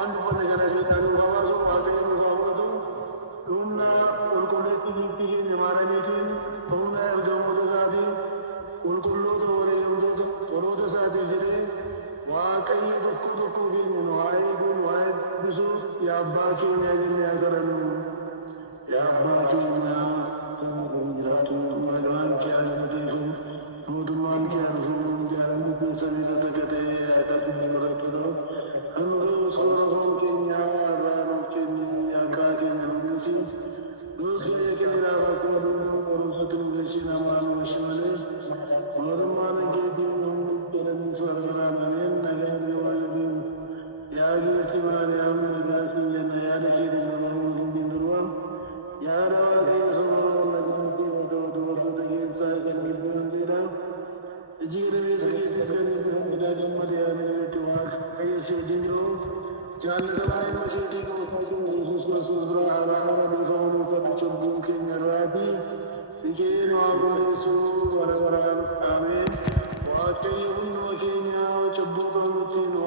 waan dubbanne kana keessaa nu hawaasu waaqayyo nu fudhatu humna qulqulleetti biyyi keenya maaramiitiin humna ergamoota isaatiin qulqulloota wareegamtoota toloota isaatiif jedhee waaqayyo tokko keenya nu haa eeguun waa eebbisuuf yaa abbaa keenya jennee haa kadhannu. yaa abbaa keenya jiraatu maqaan kee haa galateeffamu mootummaan kee haa dhufu jaalalli kee samii irra gatee akka addunyaa irratti ta'u kan nuti soora foon keenyaa irraa nuuf kenni akka keenya nu dhiisi nus biyya keenyaaf akkuma dhumuu qorumsatti nu geessin hamaa nu geessi malee mootummaan keetiin nu jedhanis barbaraan ameen nagaa fi waaqayyoon yaa geessi maal yaa nagaa keenya yaada keetiin namaa hin duruwwan yaada waaqayyo soora wallagatti warroota keessaa kan gidduu jedhan Ijigere sekeetti sekeetti kan gammadee yaadatti waaqayyo si wajjin jiru jaalala baay'ee keetii qabu Yesuus Kiristoos biraa haala dhiifamuu qabu cubbuun keenya irraa fi dhiqee nu haa qulleessu bara baraan ameen waaqayyo hunduma keenya cubbuu qabnutti nu